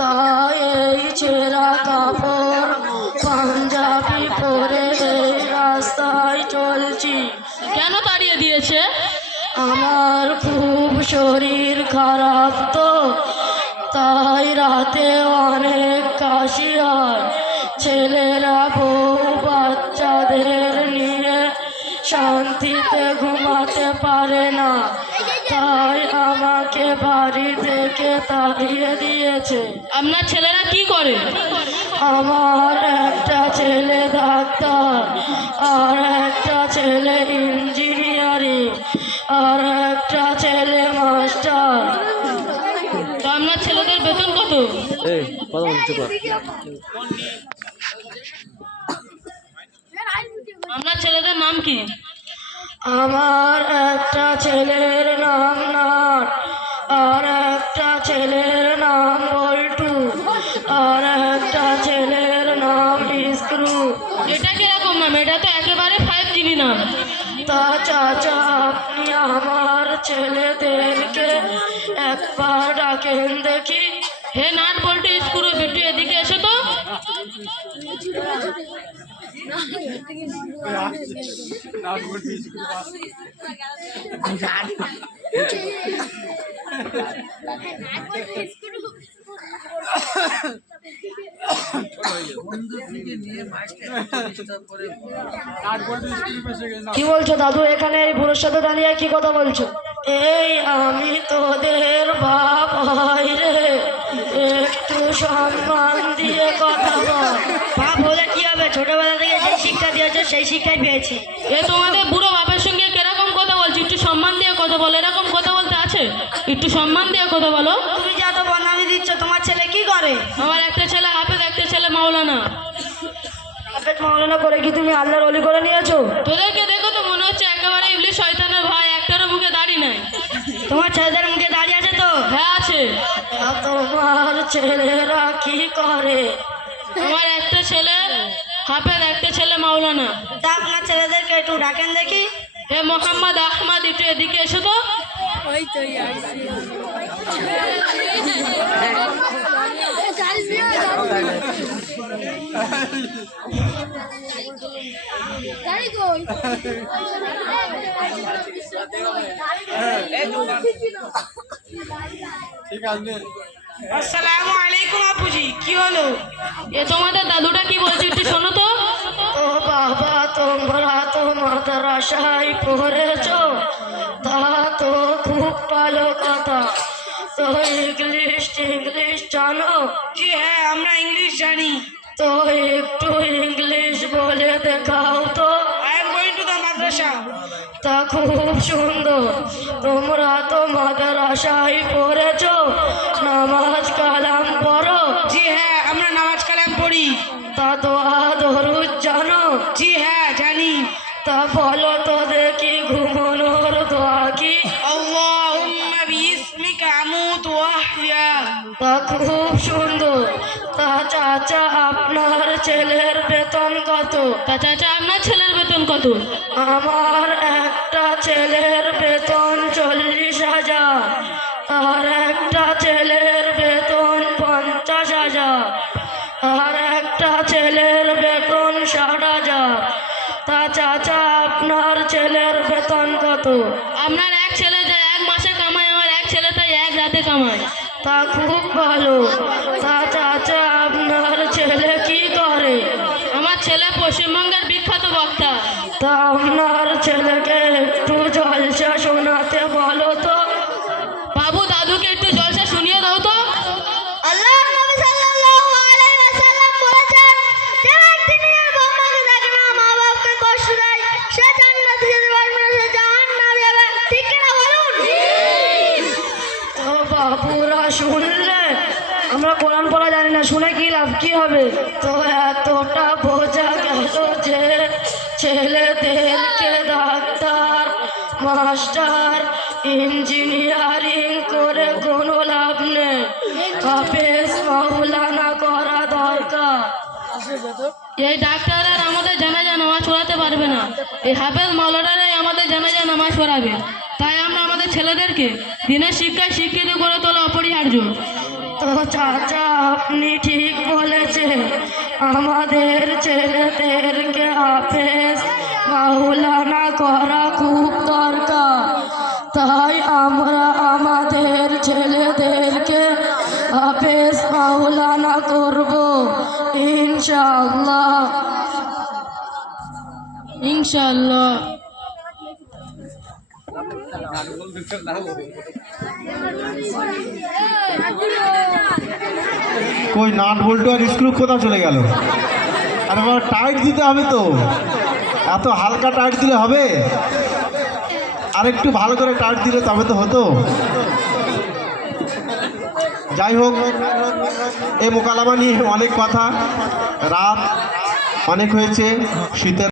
তাই এই ছেঁড়া কাপড় পাঞ্জাবি পরে এই রাস্তায় চলছি। কেন তাড়িয়ে দিয়েছে? আমার খুব শরীর খারাপ তো, তাই রাতে অনেক কাশি হয়। ছেলেরা বউ বাচ্চাদের নিয়ে শান্তিতে ঘুমাতে পারে না, তাই আমাকে বাড়ি থেকে তাড়িয়ে দিয়েছে। আপনার ছেলেরা কি করে? আমার একটা ছেলে ডাক্তার, আর একটা ছেলে ইঞ্জিনিয়ারিং, আর একটা ছেলে মাস্টার। তো আপনার ছেলেদের বেতন কত? আপনার ছেলেদের নাম কি? আমার একটা ছেলের নাম নাট, আর একটা ছেলের নাম বল্টু, আর একটা ছেলের নাম স্ক্রু। এটা কিরকম নাম? এটা তো একেবারে 5G নাম। তা চাচা, আপনি আমার ছেলেদেরকে একবার ডাকেন দেখি। হে নাট বল্টু স্ক্রু বিট্টু, এদিকে এসো তো। কি বলছো দাদু? এখানে এই বুড়োর সাথে দাঁড়িয়ে কি কথা বলছো? এই আমি তোদের বাপ হয় রে, একটু সম্মান দিয়ে কথা বল। বাপ হলে কি হবে? ছোটবেলা থেকে যে শিক্ষা দিয়েছে সেই শিক্ষাই পেয়েছি। এ তোমাদের বুড়ো বাপের সঙ্গে কিরকম কথা বলছো? একটু সম্মান দিয়ে কথা বলো। এরকম কথা বলতে আছে? একটু সম্মান দিয়ে কথা বলো। তুমি যে এত বদনামি দিচ্ছ, তোমার ছেলে কি করে? আমার একটা ছেলে হাফেজ, একটা ছেলে মাওলানা। হাফেজ মাওলানা করে কি তুমি আল্লাহর ওলি করে নিয়েছো? তোদেরকে দেখো তো মনে হচ্ছে একেবারে ইবলিশ শয়তানের ভাই, একটারও মুখে দাড়ি নাই। তোমার ছেলেদের মুখে দাঁড়িয়ে আছে তো? হ্যাঁ আছে। আর তোমার ছেলেরা কি করে? আমার একটা ছেলে হাফেজ, একটা ছেলে মাওলানা। তা আপনার ছেলেদেরকে একটু ডাকেন দেখি। হে মোহাম্মদ আহমদ, একটু এদিকে এসো তো। আসসালামু আলাইকুম আপুজি, কি হলো? এ তোমাদের দাদুটা কি বলছে একটু শোনো তো। ও বাবা, তোমরা তো মাদ্রাসায় পড়েছো, তা তো খুব ভালো কথা। তো ইংলিশ জানো? জি হ্যাঁ, আমরা ইংলিশ জানি। তো একটু ইংলিশ বলে দেখাও তো। I am going to the madrasa. তা খুব সুন্দর। তোমরা তো মাদ্রাসায় পড়েছো, নামাজ কালাম পড়ো? জি হ্যাঁ, আমরা নামাজ কালাম পড়ি। তা দোয়া দরুদ জানো? জি হ্যাঁ জানি। তা বলো তো দেখি ঘুমানোর দোয়া কি? আল্লাহুম্মা বিইসমিকা আমুতু ওয়া আহইয়া। তা খুব সুন্দর। তা চাচা, আপনার ছেলের বেতন কত? তা চাচা, আপনার ছেলের বেতন কত? আমার একটা ছেলের বেতন 40,000, আর একটা ছেলের বেতন 50,000, আর একটা ছেলের বেতন 60,000। তা চাচা, আপনার ছেলের বেতন কত? আপনার এক ছেলে যে এক মাসে কামায়, আমার এক ছেলে তাই এক রাতে কামায়। তা খুব ভালো। তা চাচা, আপনার ছেলে কি করে? আমার ছেলে পশ্চিমবঙ্গের বিখ্যাত বক্তা। তা আপনার ছেলেকে একটু জলসা শোনাতে বলো তো। বাবু, দাদুকে একটু জলসা শুনিয়ে দাও তো। আল্লাহর নবী সাল্লাল্লাহু আলাইহি ওয়াসাল্লাম বলেছেন, যে ব্যক্তি নিজের বউকে দেখে না, মা বাবাকে কষ্ট দেয়, সে জান্নাতে যেতে পারবে না, সে জাহান্নামে যাবে। ঠিক কিনা বলুন? ও বাবুরা, শুনলে? আমরা কোরআন পড়া জানি না, শুনে কি লাভ, কি হবে? তো এতটা বোঝা গেল যে ছেলেদেরকে ডাক্তার, মাস্টার, ইঞ্জিনিয়ারিং করে কোনো লাভ নেই, হাফেজ মাওলানা করা দরকার। এই ডাক্তার আর আমাদের জানাজা নামাজ পড়াতে পারবে না, এই হাফেজ মাওলানারাই আমাদের জানাজা নামাজ পড়াবে। তাই আমরা আমাদের ছেলেদেরকে দিনের শিক্ষায় শিক্ষিত করে তোলা অপরিহার্য। তো তো চাচা আপনি ঠিক বলেছেন, আমাদের ছেলেদেরকে হাফেজ মাওলানা করা খুব দরকার। তাই আমরা আমাদের ছেলেদেরকে হাফেজ মাওলানা করব ইনশাআল্লাহ। ইনশাআল্লাহ। কই নাট বল্টু আর স্ক্রু কোথায় চলে গেল? আরে বাবা টাইট দিতে হবে তো, এত হালকা টাইট দিলে হবে? আর একটু ভালো করে টাইট দিলে তবে তো হতো। যাই হোক, এই মোকালামা নিয়ে অনেক কথা, রাত অনেক হয়েছে, শীতের